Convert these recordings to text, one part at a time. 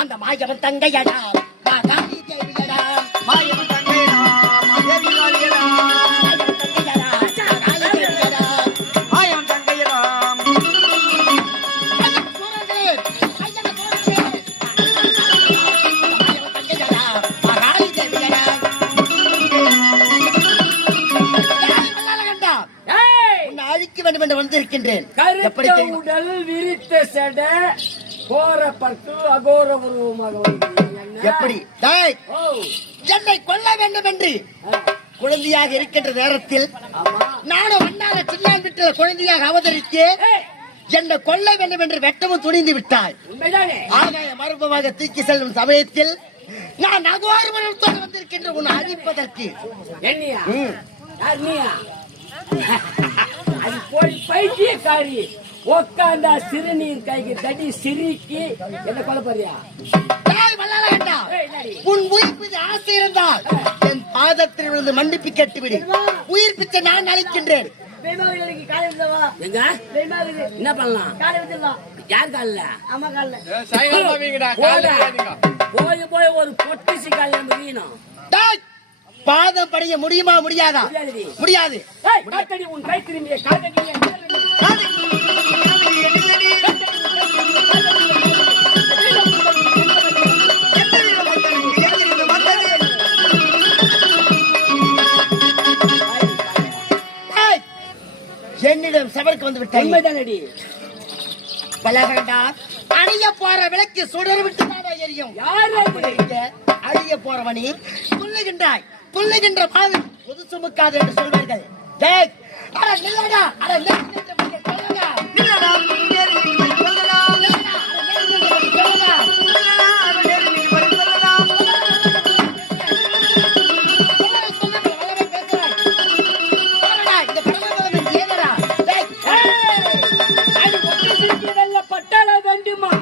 அந்த மாயவன் தங்கையடா மாகாளி தேவியடா மாயவன் தங்கையடா மாதேவி காளியடா மாயவன் தங்கையடா மாகாளி தேவியடா மாயவன் தங்கையடா மாகாளி தேவியடா அழிக்க வேண்டும் என்று வந்திருக்கின்றேன். எப்படி உடல் விரித்த செட கோரப்பட்டு அகோர உருவமாக எப்படி என்னை கொல்ல வேண்டும் என்று குழந்தையாக இருக்கின்ற நேரத்தில் நானும் அண்ணாத சின்ன வீட்டில் குழந்தையாக அவதரித்து என்னை கொல்ல வேண்டும் என்று வெட்டமும் துணிந்து விட்டாள். ஆகாய மர்மமாக தூக்கி செல்லும் சமயத்தில் நான் அகோர உருவத்தோடு வந்திருக்கின்ற உன்னை அழிப்பதற்கு அது போய் பைத்தியக்காரி உக்காந்தா சிறுநீர் கைக்கு தடி சிரிக்கி என்ன கொலை பாரியா உன் உயிர்ப்பிது ஆசை இருந்தால் என் பாதத்தில் விழுந்து மன்னிப்பு கேட்டுவிடு. உயிர் பிச்சை நான் அழைக்கின்றேன். என்ன பண்ணலாம்? யார் கால? போய் போய் ஒரு பொட்டிசி கால வீணும் பாதம் படைய முடியுமா? முடியாதா? முடியாது. உன் கை திரும்பிய என்னிடம் சபருக்கு வந்து விட்டாய். பலகண்டா அழிய போற விளக்கு சுடர் விட்டு எரியும். அழிய போறவனி துள்ளுகின்றாய். துள்ளுகின்ற பாதை பொது சுமக்காது என்று சொல்வார்கள். பட்டாள வேண்டுமா?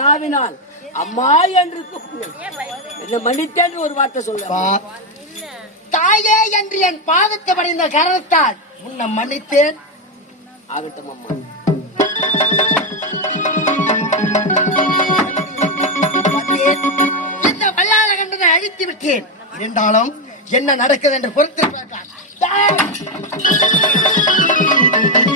நாவினால் அம்மா என்று மன்னித்தேன் ஒரு வார்த்தை சொல்ல. தாயே என்று என் பாதத்தை படைந்த காரணத்தால் உன்னை மன்னித்தேன். ஆகட்டும் அம்மா. இந்த வல்லாள கண்டனை அழித்து விட்டேன். இருந்தாலும் என்ன நடக்குது என்று பொறுத்து